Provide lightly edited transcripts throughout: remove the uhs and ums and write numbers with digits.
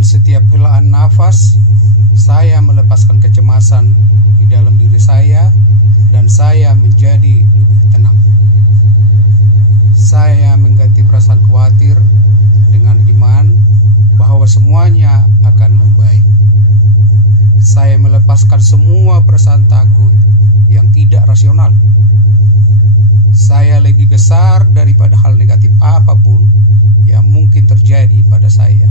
Dengan setiap helaan nafas, saya melepaskan kecemasan di dalam diri saya dan saya menjadi lebih tenang. Saya mengganti perasaan khawatir dengan iman bahwa semuanya akan membaik. Saya melepaskan semua perasaan takut yang tidak rasional. Saya lebih besar daripada hal negatif apapun yang mungkin terjadi pada saya.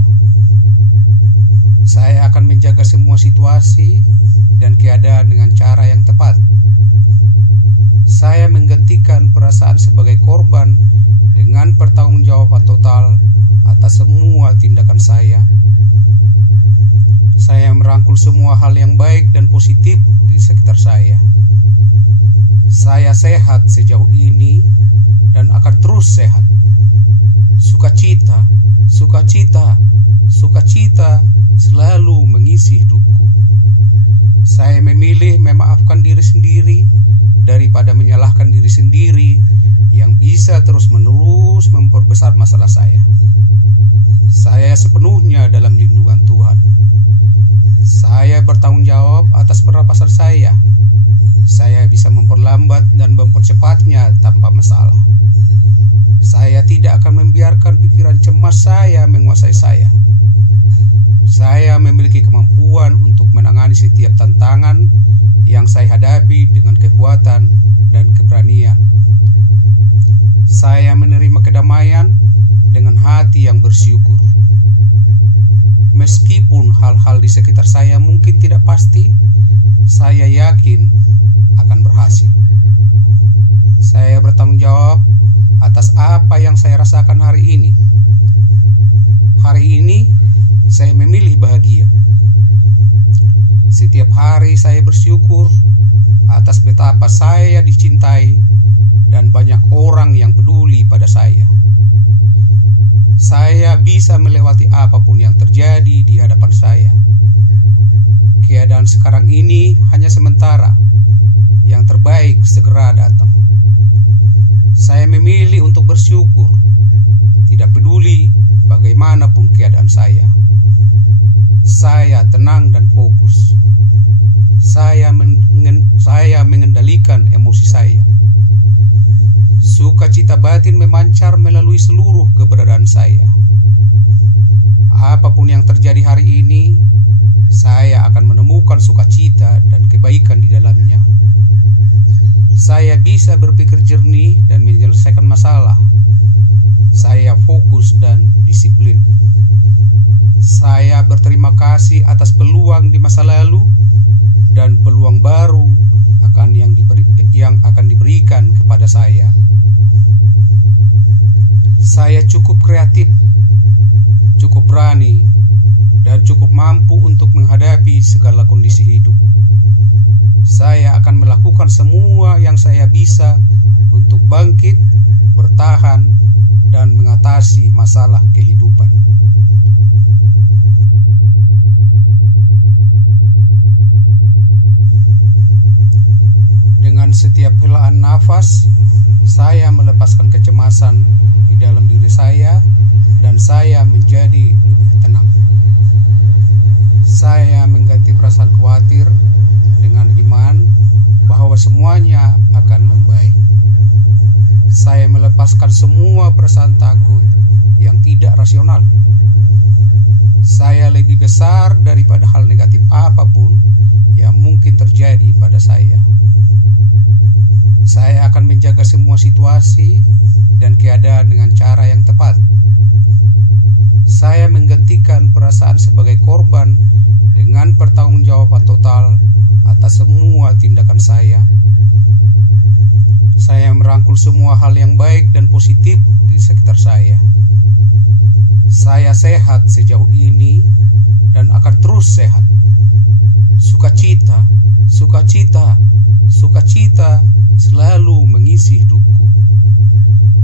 Saya akan menjaga semua situasi dan keadaan dengan cara yang tepat. Saya menggantikan perasaan sebagai korban dengan pertanggungjawaban total atas semua tindakan saya. Saya merangkul semua hal yang baik dan positif di sekitar saya. Saya sehat sejauh ini dan akan terus sehat. Sukacita, sukacita, sukacita selalu mengisi hidupku. Saya memilih memaafkan diri sendiri daripada menyalahkan diri sendiri yang bisa terus-menerus memperbesar masalah saya. Saya sepenuhnya dalam lindungan Tuhan. Saya bertanggung jawab atas pernapasan saya. Saya bisa memperlambat dan mempercepatnya tanpa masalah. Saya tidak akan membiarkan pikiran cemas saya menguasai saya. Saya memiliki kemampuan untuk menangani setiap tantangan yang saya hadapi dengan kekuatan dan keberanian. Saya menerima kedamaian dengan hati yang bersyukur. Meskipun hal-hal di sekitar saya mungkin tidak pasti, saya yakin akan berhasil. Saya bertanggung jawab atas apa yang saya rasakan hari ini. Hari ini saya memilih bahagia. Setiap hari saya bersyukur atas betapa saya dicintai dan banyak orang yang peduli pada saya. Saya bisa melewati apapun yang terjadi di hadapan saya. Keadaan sekarang ini hanya sementara. Yang terbaik segera datang. Saya memilih untuk bersyukur, tidak peduli bagaimanapun keadaan saya. Saya tenang dan fokus. Saya mengendalikan emosi saya. Sukacita batin memancar melalui seluruh keberadaan saya. Apapun yang terjadi hari ini, saya akan menemukan sukacita dan kebaikan di dalamnya. Saya bisa berpikir jernih dan menyelesaikan masalah. Saya fokus dan disiplin. Saya berterima kasih atas peluang di masa lalu dan peluang baru yang akan diberikan kepada saya. Saya cukup kreatif, cukup berani, dan cukup mampu untuk menghadapi segala kondisi hidup. Saya akan melakukan semua yang saya bisa untuk bangkit, bertahan, dan mengatasi masalah kehidupan. Dengan setiap helaan nafas, saya melepaskan kecemasan di dalam diri saya dan saya menjadi lebih tenang. Saya mengganti perasaan khawatir dengan iman bahwa semuanya akan membaik. Saya melepaskan semua perasaan takut yang tidak rasional. Saya lebih besar daripada hal negatif apapun yang mungkin terjadi pada saya. Saya akan menjaga semua situasi dan keadaan dengan cara yang tepat. Saya menggantikan perasaan sebagai korban dengan pertanggungjawaban total atas semua tindakan saya. Saya merangkul semua hal yang baik dan positif di sekitar saya. Saya sehat sejauh ini dan akan terus sehat. Sukacita, sukacita, sukacita selalu mengisi hidupku.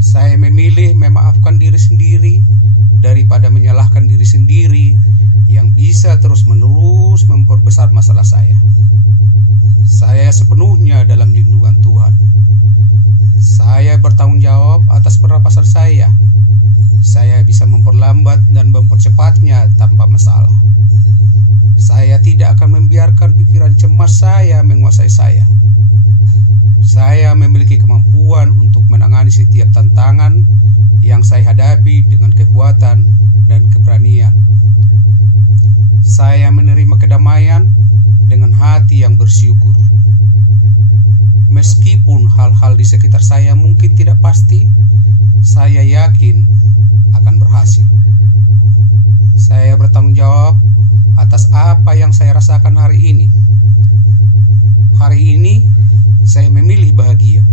Saya memilih memaafkan diri sendiri daripada menyalahkan diri sendiri yang bisa terus-menerus memperbesar masalah saya. Saya sepenuhnya dalam lindungan Tuhan. Saya bertanggung jawab atas pernapasan saya. Saya bisa memperlambat memperlambat dan mempercepatnya tanpa masalah. Saya tidak akan membiarkan pikiran cemas saya menguasai saya. Saya memiliki kemampuan untuk menangani setiap tantangan yang saya hadapi dengan kekuatan dan keberanian. Saya menerima kedamaian dengan hati yang bersyukur. Meskipun hal-hal di sekitar saya mungkin tidak pasti, saya yakin akan berhasil. Saya bertanggung jawab atas apa yang saya rasakan hari ini. Hari ini saya memilih bahagia.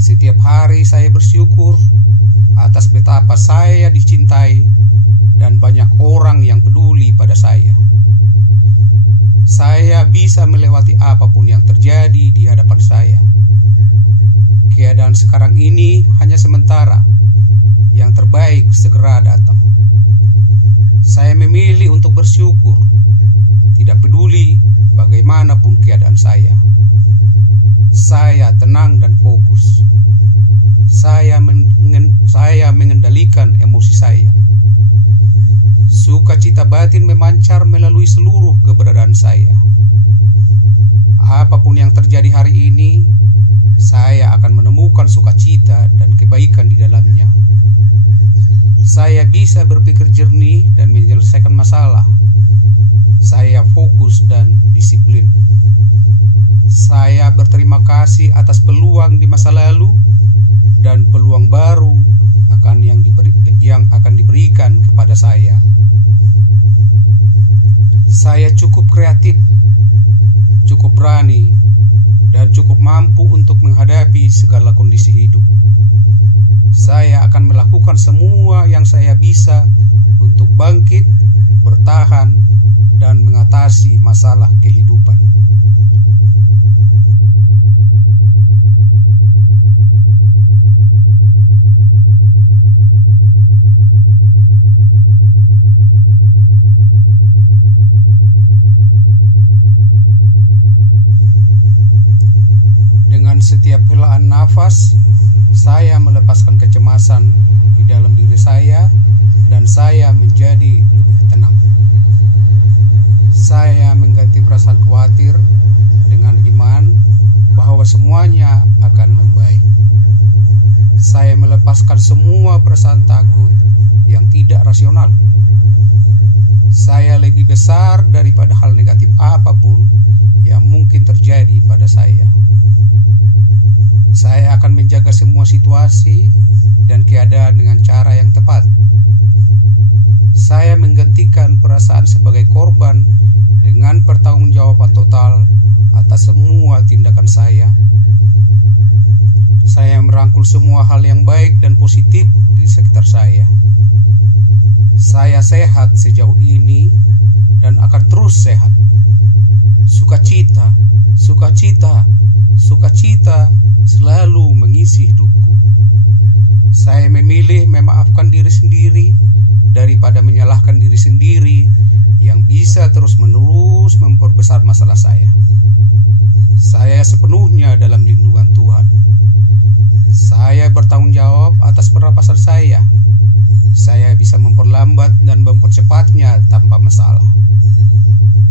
Setiap hari saya bersyukur atas betapa saya dicintai dan banyak orang yang peduli pada saya. Saya bisa melewati apapun yang terjadi di hadapan saya. Keadaan sekarang ini hanya sementara. Yang terbaik segera datang. Saya memilih untuk bersyukur, tidak peduli bagaimanapun keadaan saya. Saya tenang dan fokus. Saya mengendalikan emosi saya. Sukacita batin memancar melalui seluruh keberadaan saya. Apapun yang terjadi hari ini, saya akan menemukan sukacita dan kebaikan di dalamnya. Saya bisa berpikir jernih dan menyelesaikan masalah. Saya fokus dan disiplin. Saya berterima kasih atas peluang di masa lalu dan peluang baru yang akan diberikan kepada saya. Saya cukup kreatif, cukup berani, dan cukup mampu untuk menghadapi segala kondisi hidup. Saya akan melakukan semua yang saya bisa untuk bangkit, bertahan, dan mengatasi masalah kehidupan. Dengan setiap helaan nafas, saya melepaskan kecemasan di dalam diri saya dan saya menjadi lebih tenang. Saya mengganti perasaan khawatir dengan iman bahwa semuanya akan membaik. Saya melepaskan semua perasaan takut yang tidak rasional. Saya lebih besar daripada hal negatif apapun yang mungkin terjadi pada saya. Saya akan menjaga semua situasi dan keadaan dengan cara yang tepat. Saya menggantikan perasaan sebagai korban dengan pertanggungjawaban total atas semua tindakan saya. Saya merangkul semua hal yang baik dan positif di sekitar saya. Saya sehat sejauh ini dan akan terus sehat. Sukacita, sukacita, sukacita selalu mengisi hidupku. Saya memilih memaafkan diri sendiri daripada menyalahkan diri sendiri yang bisa terus-menerus memperbesar masalah saya. Saya sepenuhnya dalam lindungan Tuhan. Saya bertanggung jawab atas pernapasan saya. Saya bisa memperlambat dan mempercepatnya tanpa masalah.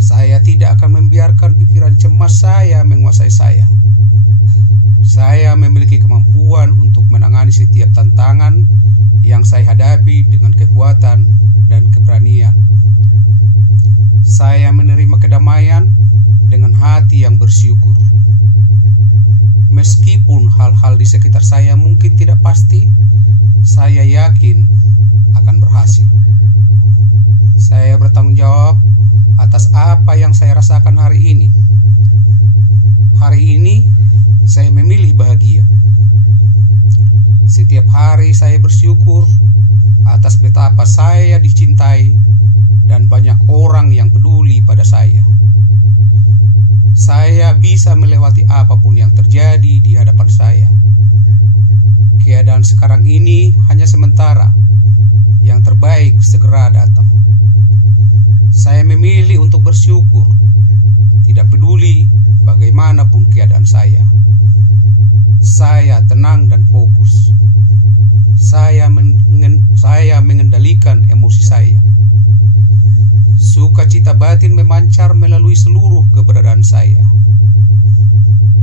Saya tidak akan membiarkan pikiran cemas saya menguasai saya. Saya memiliki kemampuan untuk menangani setiap tantangan yang saya hadapi dengan kekuatan dan keberanian. Saya menerima kedamaian dengan hati yang bersyukur. Meskipun hal-hal di sekitar saya mungkin tidak pasti, saya yakin akan berhasil. Saya bertanggung jawab atas apa yang saya rasakan hari ini. Hari ini saya memilih bahagia. Setiap hari saya bersyukur atas betapa saya dicintai dan banyak orang yang peduli pada saya. Saya bisa melewati apapun yang terjadi di hadapan saya. Keadaan sekarang ini hanya sementara. Yang terbaik segera datang. Saya memilih untuk bersyukur, tidak peduli bagaimanapun keadaan saya. Saya tenang dan fokus. Saya saya mengendalikan emosi saya. Sukacita batin memancar melalui seluruh keberadaan saya.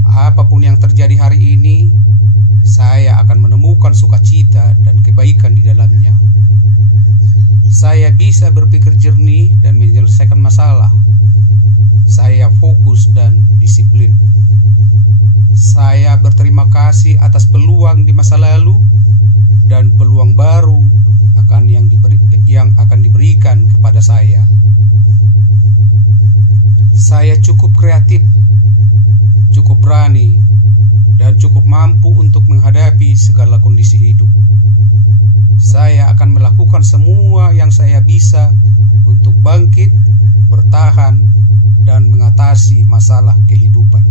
Apapun yang terjadi hari ini, saya akan menemukan sukacita dan kebaikan di dalamnya. Saya bisa berpikir jernih dan menyelesaikan masalah. Saya fokus dan disiplin. Saya berterima kasih atas peluang di masa lalu dan peluang baru yang akan diberikan kepada saya. Saya cukup kreatif, cukup berani, dan cukup mampu untuk menghadapi segala kondisi hidup. Saya akan melakukan semua yang saya bisa untuk bangkit, bertahan, dan mengatasi masalah kehidupan.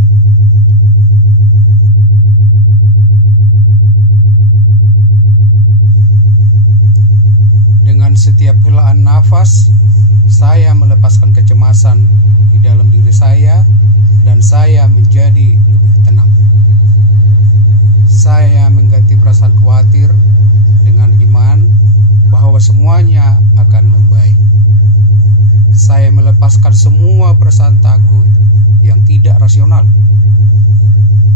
Dengan setiap helaan nafas, saya melepaskan kecemasan di dalam diri saya dan saya menjadi lebih tenang. Saya mengganti perasaan khawatir dengan iman bahwa semuanya akan membaik. Saya melepaskan semua perasaan takut yang tidak rasional.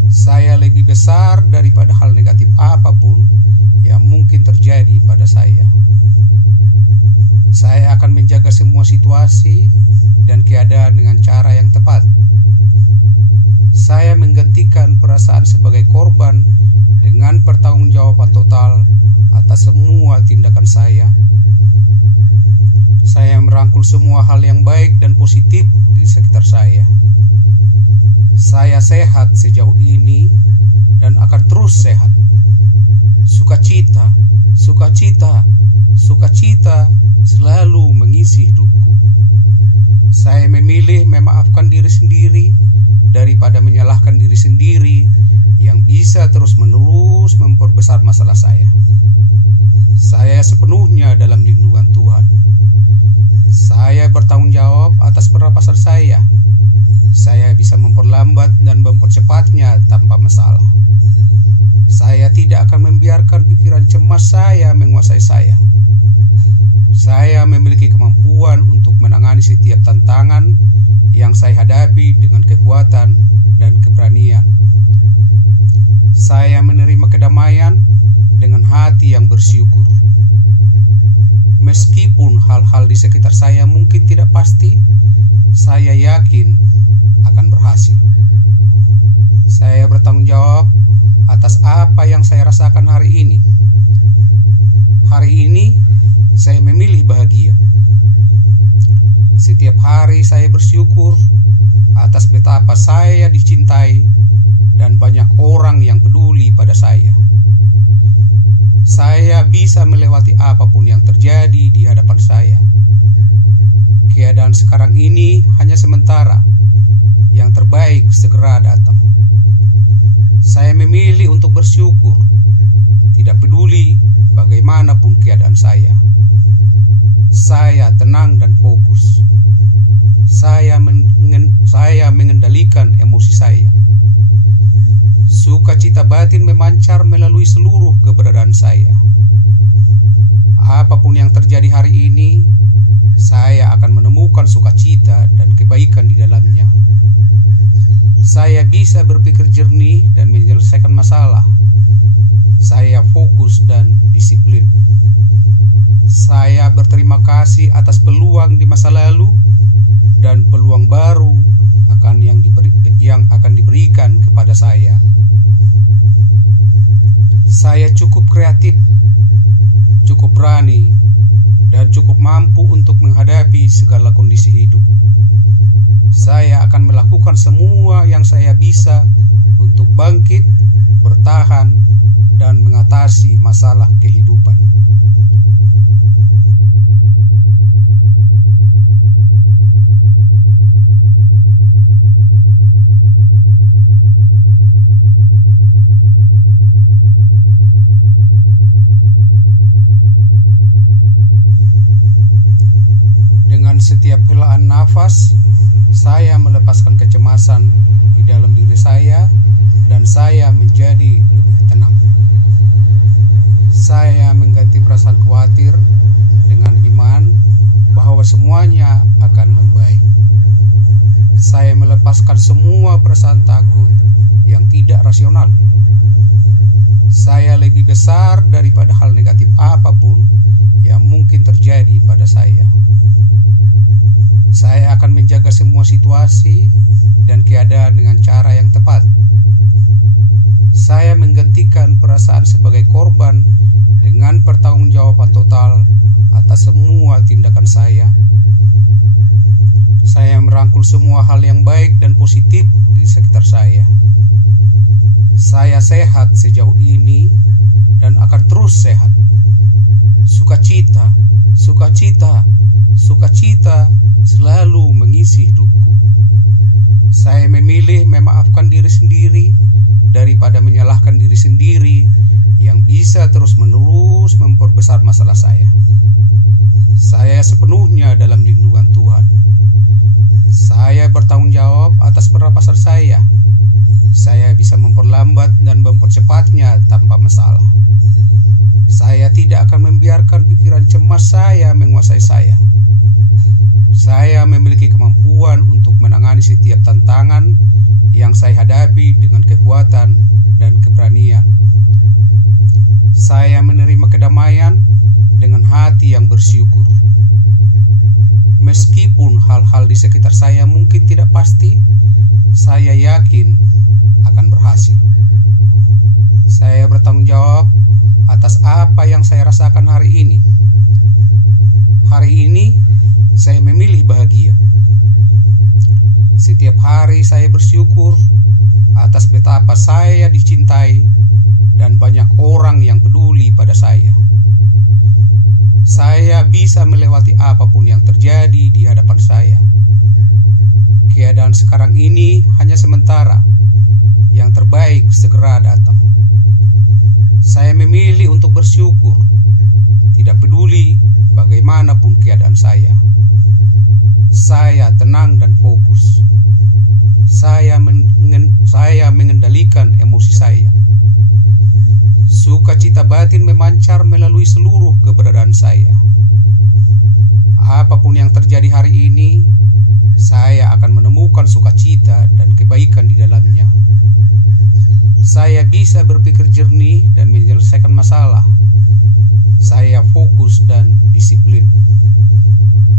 Saya lebih besar daripada hal negatif apapun yang mungkin terjadi pada saya. Saya akan menjaga semua situasi dan keadaan dengan cara yang tepat. Saya menggantikan perasaan sebagai korban dengan pertanggungjawaban total atas semua tindakan saya. Saya merangkul semua hal yang baik dan positif di sekitar saya. Saya sehat sejauh ini dan akan terus sehat. Sukacita, sukacita, sukacita selalu mengisi hidupku. Saya memilih memaafkan diri sendiri daripada menyalahkan diri sendiri yang bisa terus-menerus memperbesar masalah saya. Saya sepenuhnya dalam lindungan Tuhan. Saya bertanggung jawab atas pernapasan saya. Saya bisa memperlambat dan mempercepatnya tanpa masalah. Saya tidak akan membiarkan pikiran cemas saya menguasai saya. Saya memiliki kemampuan untuk menangani setiap tantangan yang saya hadapi dengan kekuatan dan keberanian. Saya menerima kedamaian dengan hati yang bersyukur. Meskipun hal-hal di sekitar saya mungkin tidak pasti, saya yakin akan berhasil. Saya bertanggung jawab atas apa yang saya rasakan hari ini. Hari ini saya memilih bahagia. Setiap hari saya bersyukur atas betapa saya dicintai dan banyak orang yang peduli pada saya. Saya bisa melewati apapun yang terjadi di hadapan saya. Keadaan sekarang ini hanya sementara. Yang terbaik segera datang. Saya memilih untuk bersyukur, tidak peduli bagaimanapun keadaan saya. Saya tenang dan fokus. Saya mengendalikan emosi saya. Sukacita batin memancar melalui seluruh keberadaan saya. Apapun yang terjadi hari ini, saya akan menemukan sukacita dan kebaikan di dalamnya. Saya bisa berpikir jernih dan menyelesaikan masalah. Saya fokus dan disiplin. Saya berterima kasih atas peluang di masa lalu dan peluang baru yang akan diberikan kepada saya. Saya cukup kreatif, cukup berani, dan cukup mampu untuk menghadapi segala kondisi hidup. Saya akan melakukan semua yang saya bisa untuk bangkit, bertahan, dan mengatasi masalah kehidupan. Dengan setiap helaan nafas, saya melepaskan kecemasan di dalam diri saya dan saya menjadi lebih tenang. Saya mengganti perasaan khawatir semuanya akan membaik. Saya melepaskan semua perasaan takut yang tidak rasional. Saya lebih besar daripada hal negatif apapun yang mungkin terjadi pada saya. Saya akan menjaga semua situasi dan keadaan dengan cara yang tepat. Saya menggantikan perasaan sebagai korban dengan pertanggungjawaban total atas semua tindakan saya. Saya merangkul semua hal yang baik dan positif di sekitar saya. Saya sehat sejauh ini dan akan terus sehat. Sukacita, sukacita, sukacita selalu mengisi hidupku. Saya memilih memaafkan diri sendiri daripada menyalahkan diri sendiri yang bisa terus-menerus memperbesar masalah saya. Saya sepenuhnya dalam lindungan Tuhan. Saya bertanggung jawab atas pernapasan saya. Saya bisa memperlambat dan mempercepatnya tanpa masalah. Saya tidak akan membiarkan pikiran cemas saya menguasai saya. Saya memiliki kemampuan untuk menangani setiap tantangan yang saya hadapi dengan kekuatan dan keberanian. Saya menerima kedamaian dengan hati yang bersyukur. Meskipun hal-hal di sekitar saya mungkin tidak pasti, saya yakin akan berhasil. Saya bertanggung jawab atas apa yang saya rasakan hari ini. Hari ini saya memilih bahagia. Setiap hari saya bersyukur atas betapa saya dicintai dan banyak orang yang peduli pada saya. Saya bisa melewati apapun yang terjadi di hadapan saya. Keadaan sekarang ini hanya sementara. Yang terbaik segera datang. Saya memilih untuk bersyukur, tidak peduli bagaimanapun keadaan saya. Saya tenang dan fokus. Saya mengendalikan emosi saya. Sukacita batin memancar melalui seluruh keberadaan saya. Apapun yang terjadi hari ini, saya akan menemukan sukacita dan kebaikan di dalamnya. Saya bisa berpikir jernih dan menyelesaikan masalah. Saya fokus dan disiplin.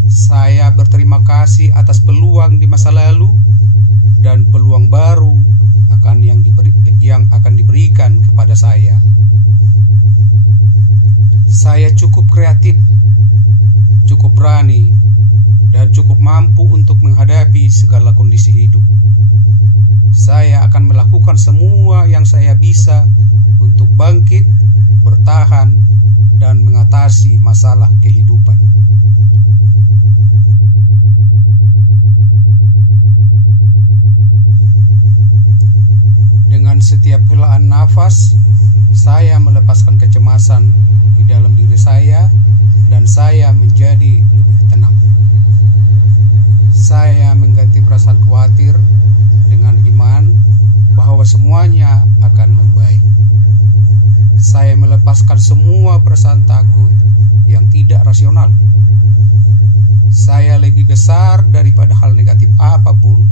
Saya berterima kasih atas peluang di masa lalu dan peluang baru yang akan diberikan kepada saya. Saya cukup kreatif, cukup berani, dan cukup mampu untuk menghadapi segala kondisi hidup. Saya akan melakukan semua yang saya bisa untuk bangkit, bertahan, dan mengatasi masalah kehidupan. Dengan setiap helaan nafas, saya melepaskan kecemasan di dalam diri saya dan saya menjadi lebih tenang. Saya mengganti perasaan khawatir dengan iman bahwa semuanya akan membaik. Saya melepaskan semua perasaan takut yang tidak rasional. Saya lebih besar daripada hal negatif apapun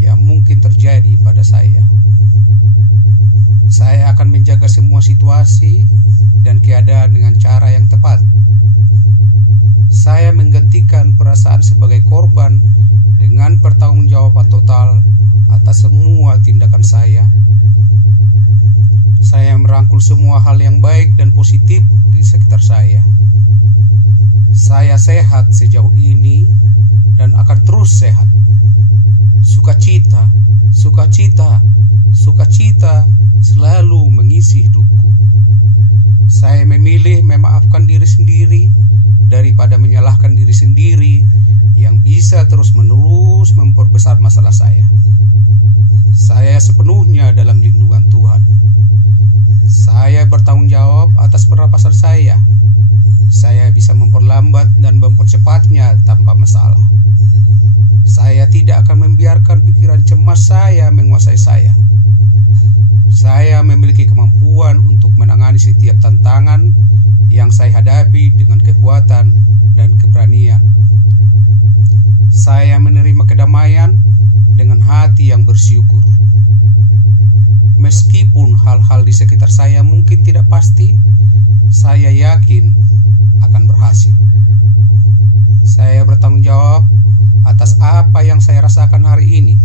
yang mungkin terjadi pada saya. Saya akan menjaga semua situasi dan keadaan dengan cara yang tepat. Saya menggantikan perasaan sebagai korban dengan pertanggungjawaban total atas semua tindakan saya. Saya merangkul semua hal yang baik dan positif di sekitar saya. Saya sehat sejauh ini dan akan terus sehat. Sukacita, sukacita, sukacita selalu mengisi hidupku. Saya memilih memaafkan diri sendiri daripada menyalahkan diri sendiri yang bisa terus-menerus memperbesar masalah saya. Saya sepenuhnya dalam lindungan Tuhan. Saya bertanggung jawab atas pernapasan saya. Saya bisa memperlambat dan mempercepatnya tanpa masalah. Saya tidak akan membiarkan pikiran cemas saya menguasai saya. Saya memiliki kemampuan untuk menangani setiap tantangan yang saya hadapi dengan kekuatan dan keberanian. Saya menerima kedamaian dengan hati yang bersyukur. Meskipun hal-hal di sekitar saya mungkin tidak pasti, saya yakin akan berhasil. Saya bertanggung jawab atas apa yang saya rasakan hari ini.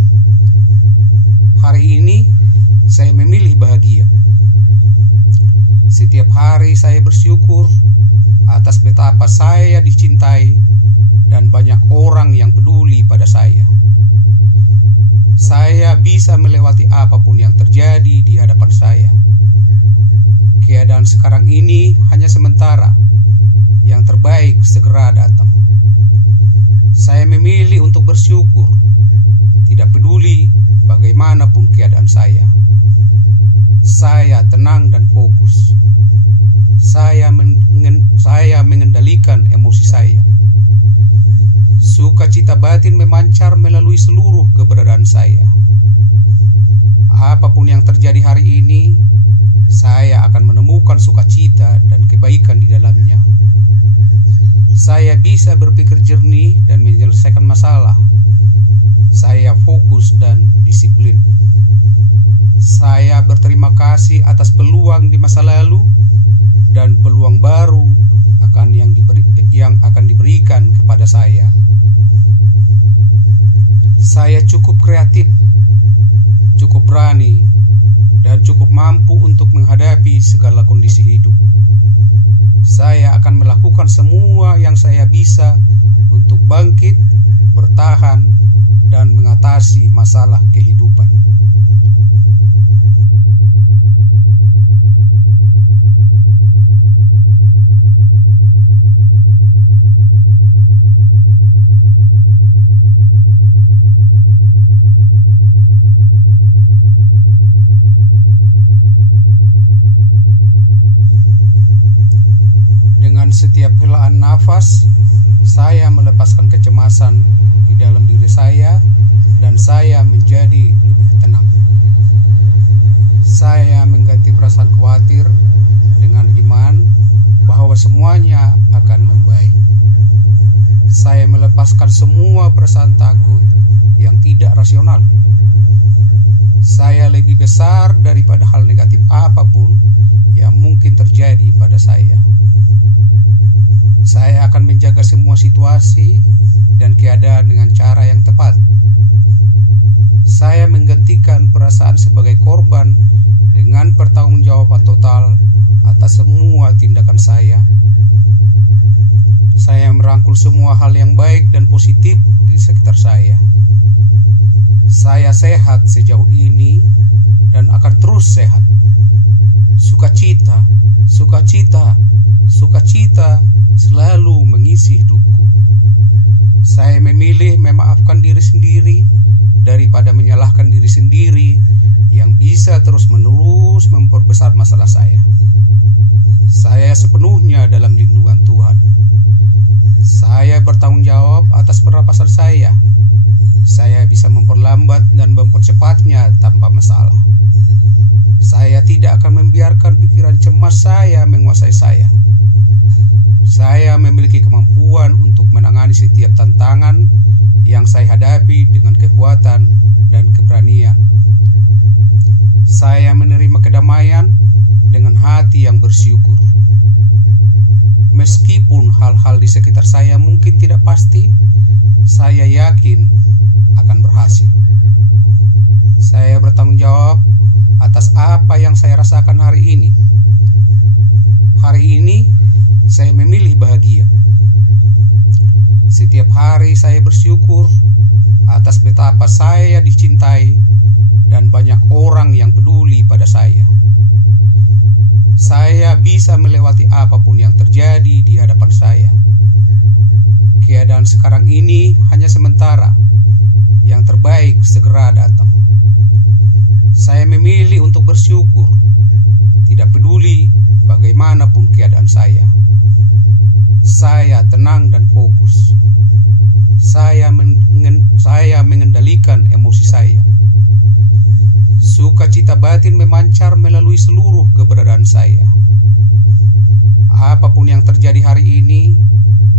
Hari ini saya memilih bahagia. Setiap hari saya bersyukur atas betapa saya dicintai dan banyak orang yang peduli pada saya. Saya bisa melewati apapun yang terjadi di hadapan saya. Keadaan sekarang ini hanya sementara. Yang terbaik segera datang. Saya memilih untuk bersyukur, tidak peduli bagaimanapun keadaan saya. Saya tenang dan fokus. Saya mengendalikan emosi saya. Sukacita batin memancar melalui seluruh keberadaan saya. Apapun yang terjadi hari ini, saya akan menemukan sukacita dan kebaikan di dalamnya. Saya bisa berpikir jernih dan menyelesaikan masalah. Saya fokus dan disiplin. Saya berterima kasih atas peluang di masa lalu dan peluang baru yang akan diberikan kepada saya. Saya cukup kreatif, cukup berani, dan cukup mampu untuk menghadapi segala kondisi hidup. Saya akan melakukan semua yang saya bisa untuk bangkit, bertahan, dan mengatasi masalah kehidupan. Dengan setiap helaan nafas, saya melepaskan kecemasan di dalam diri saya dan saya menjadi lebih tenang. Saya mengganti perasaan khawatir dengan iman bahwa semuanya akan membaik. Saya melepaskan semua perasaan takut yang tidak rasional. Saya lebih besar daripada hal negatif apapun yang mungkin terjadi pada saya. Saya akan menjaga semua situasi dan keadaan dengan cara yang tepat. Saya menggantikan perasaan sebagai korban dengan pertanggungjawaban total atas semua tindakan saya. Saya merangkul semua hal yang baik dan positif di sekitar saya. Saya sehat sejauh ini dan akan terus sehat. Sukacita, sukacita, sukacita selalu mengisi hidupku. Saya memilih memaafkan diri sendiri daripada menyalahkan diri sendiri yang bisa terus-menerus memperbesar masalah saya. Saya sepenuhnya dalam lindungan Tuhan. Saya bertanggung jawab atas pernapasan saya. Saya bisa memperlambat dan mempercepatnya tanpa masalah. Saya tidak akan membiarkan pikiran cemas saya menguasai saya. Saya memiliki kemampuan untuk menangani setiap tantangan yang saya hadapi dengan kekuatan dan keberanian. Saya menerima kedamaian dengan hati yang bersyukur. Meskipun hal-hal di sekitar saya mungkin tidak pasti, saya yakin akan berhasil. Saya bertanggung jawab atas apa yang saya rasakan hari ini. Hari ini saya memilih bahagia. Setiap hari saya bersyukur atas betapa saya dicintai dan banyak orang yang peduli pada saya. Saya bisa melewati apapun yang terjadi di hadapan saya. Keadaan sekarang ini hanya sementara. Yang terbaik segera datang. Saya memilih untuk bersyukur, tidak peduli bagaimanapun keadaan saya. Saya tenang dan fokus. Saya mengendalikan emosi saya. Sukacita batin memancar melalui seluruh keberadaan saya. Apapun yang terjadi hari ini,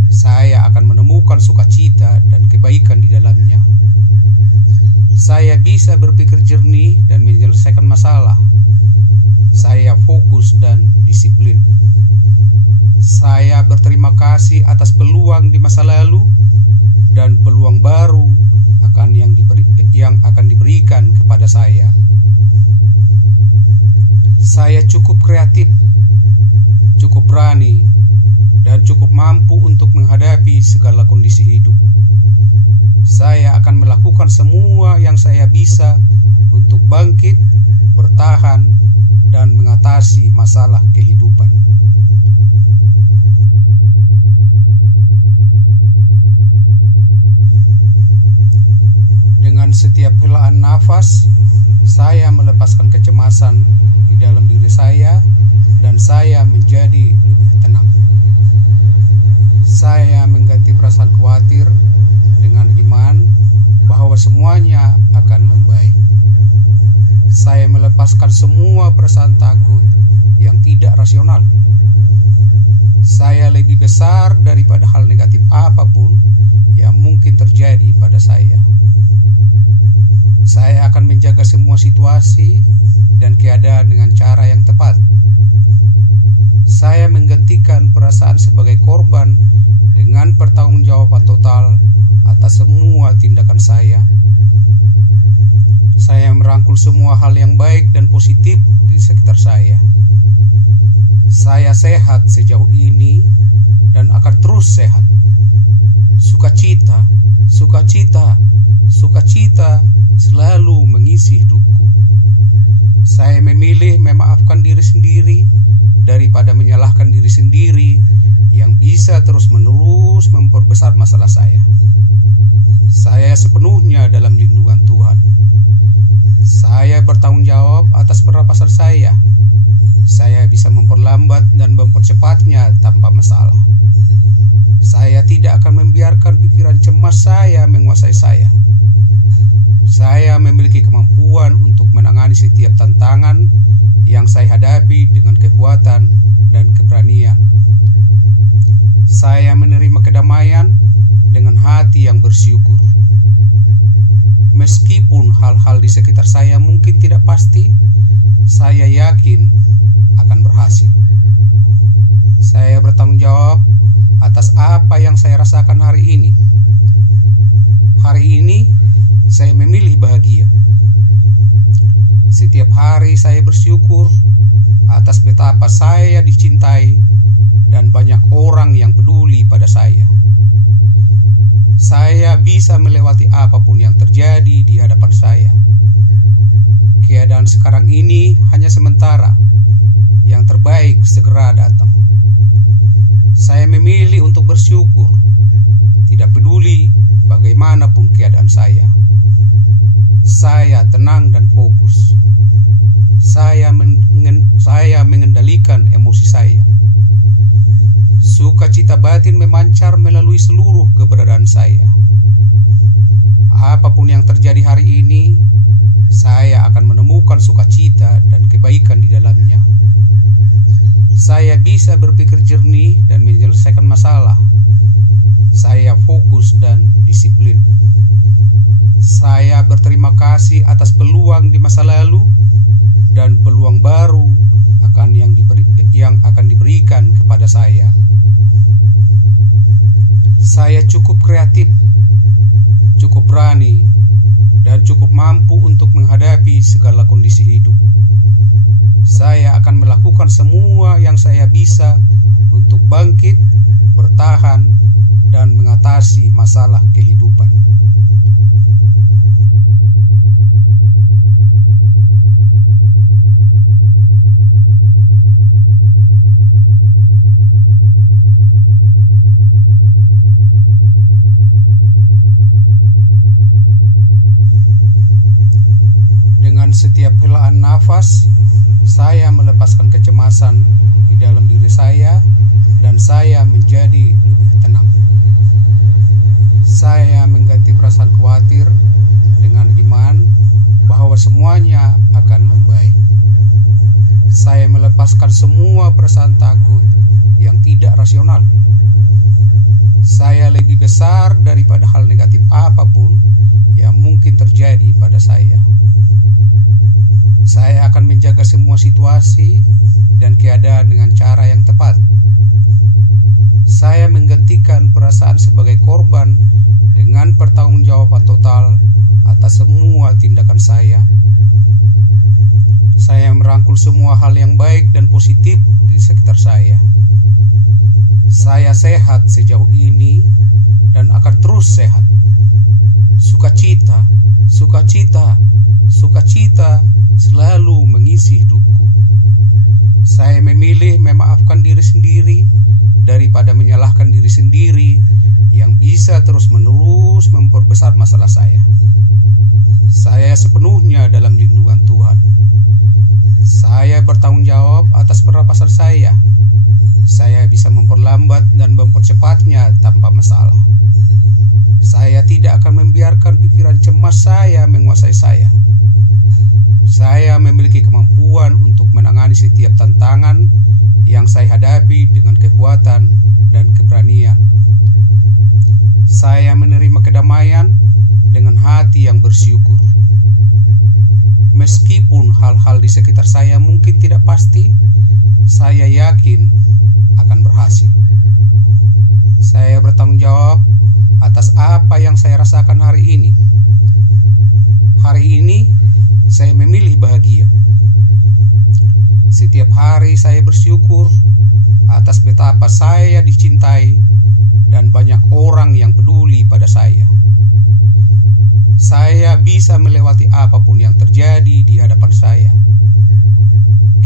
saya akan menemukan sukacita dan kebaikan di dalamnya. Saya bisa berpikir jernih dan menyelesaikan masalah. Saya fokus dan disiplin. Saya berterima kasih atas peluang di masa lalu dan peluang baru yang akan diberikan kepada saya. Saya cukup kreatif, cukup berani, dan cukup mampu untuk menghadapi segala kondisi hidup. Saya akan melakukan semua yang saya bisa untuk bangkit, bertahan, dan mengatasi masalah kehidupan. Dengan setiap helaan nafas, saya melepaskan kecemasan di dalam diri saya dan saya menjadi lebih tenang. Saya mengganti perasaan khawatir dengan iman bahwa semuanya akan membaik. Saya melepaskan semua perasaan takut yang tidak rasional. Saya lebih besar daripada hal negatif apapun yang mungkin terjadi pada saya. Saya akan menjaga semua situasi dan keadaan dengan cara yang tepat. Saya menggantikan perasaan sebagai korban dengan pertanggungjawaban total atas semua tindakan saya. Saya merangkul semua hal yang baik dan positif di sekitar saya. Saya sehat sejauh ini dan akan terus sehat. Sukacita, sukacita, sukacita selalu mengisi hidupku. Saya memilih memaafkan diri sendiri daripada menyalahkan diri sendiri yang bisa terus-menerus memperbesar masalah saya. Saya sepenuhnya dalam lindungan Tuhan. Saya bertanggung jawab atas pernapasan saya. Saya bisa memperlambat dan mempercepatnya tanpa masalah. Saya tidak akan membiarkan pikiran cemas saya menguasai saya. Saya memiliki kemampuan untuk menangani setiap tantangan yang saya hadapi dengan kekuatan dan keberanian. Saya menerima kedamaian dengan hati yang bersyukur. Meskipun hal-hal di sekitar saya mungkin tidak pasti, saya yakin akan berhasil. Saya bertanggung jawab atas apa yang saya rasakan hari ini. Hari ini saya memilih bahagia. Setiap hari saya bersyukur atas betapa saya dicintai dan banyak orang yang peduli pada saya. Saya bisa melewati apapun yang terjadi di hadapan saya. Keadaan sekarang ini hanya sementara. Yang terbaik segera datang. Saya memilih untuk bersyukur, tidak peduli bagaimanapun keadaan saya. Saya tenang dan fokus. Saya mengendalikan emosi saya. Sukacita batin memancar melalui seluruh keberadaan saya. Apapun yang terjadi hari ini, saya akan menemukan sukacita dan kebaikan di dalamnya. Saya bisa berpikir jernih dan menyelesaikan masalah. Saya fokus dan disiplin. Saya berterima kasih atas peluang di masa lalu dan peluang baru yang akan diberikan kepada saya. Saya cukup kreatif, cukup berani, dan cukup mampu untuk menghadapi segala kondisi hidup. Saya akan melakukan semua yang saya bisa untuk bangkit, bertahan, dan mengatasi masalah kehidupan. Dengan setiap helaan nafas, saya melepaskan kecemasan di dalam diri saya dan saya menjadi lebih tenang. Saya mengganti perasaan khawatir dengan iman bahwa semuanya akan membaik. Saya melepaskan semua perasaan takut yang tidak rasional. Saya lebih besar daripada hal negatif apapun yang mungkin terjadi pada saya. Saya akan menjaga semua situasi dan keadaan dengan cara yang tepat. Saya menggantikan perasaan sebagai korban dengan pertanggungjawaban total atas semua tindakan saya. Saya merangkul semua hal yang baik dan positif di sekitar saya. Saya sehat sejauh ini dan akan terus sehat. Sukacita, sukacita, sukacita selalu mengisi hidupku. Saya memilih memaafkan diri sendiri daripada menyalahkan diri sendiri yang bisa terus-menerus memperbesar masalah saya. Saya sepenuhnya dalam lindungan Tuhan. Saya bertanggung jawab atas pernapasan saya. Saya bisa memperlambat dan mempercepatnya tanpa masalah. Saya tidak akan membiarkan pikiran cemas saya menguasai saya. Saya memiliki kemampuan untuk menangani setiap tantangan yang saya hadapi dengan kekuatan dan keberanian. Saya menerima kedamaian dengan hati yang bersyukur. Meskipun hal-hal di sekitar saya mungkin tidak pasti, saya yakin akan berhasil. Saya bertanggung jawab atas apa yang saya rasakan hari ini. Hari ini saya memilih bahagia. Setiap hari saya bersyukur atas betapa saya dicintai dan banyak orang yang peduli pada saya. Saya bisa melewati apapun yang terjadi di hadapan saya.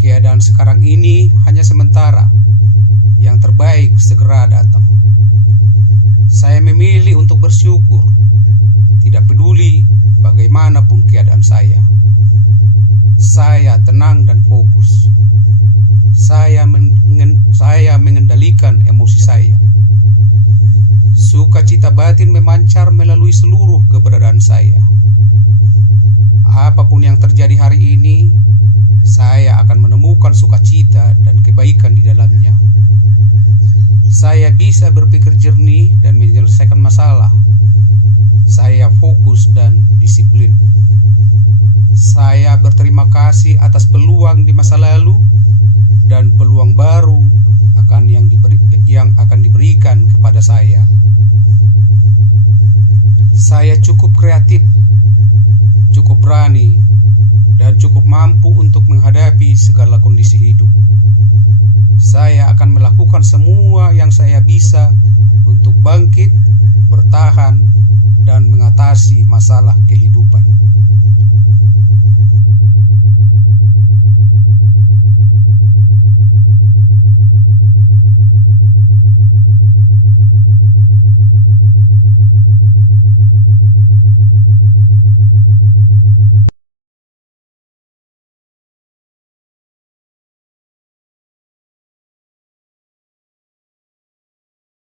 Keadaan sekarang ini hanya sementara. Yang terbaik segera datang. Saya memilih untuk bersyukur, tidak peduli bagaimanapun keadaan saya. Saya tenang dan fokus. Saya mengendalikan emosi saya. Sukacita batin memancar melalui seluruh keberadaan saya. Apapun yang terjadi hari ini, saya akan menemukan sukacita dan kebaikan di dalamnya. Saya bisa berpikir jernih dan menyelesaikan masalah. Saya fokus dan disiplin. Saya berterima kasih atas peluang di masa lalu dan peluang baru yang akan diberikan kepada saya. Saya cukup kreatif, cukup berani, dan cukup mampu untuk menghadapi segala kondisi hidup. Saya akan melakukan semua yang saya bisa untuk bangkit, bertahan, dan mengatasi masalah kehidupan.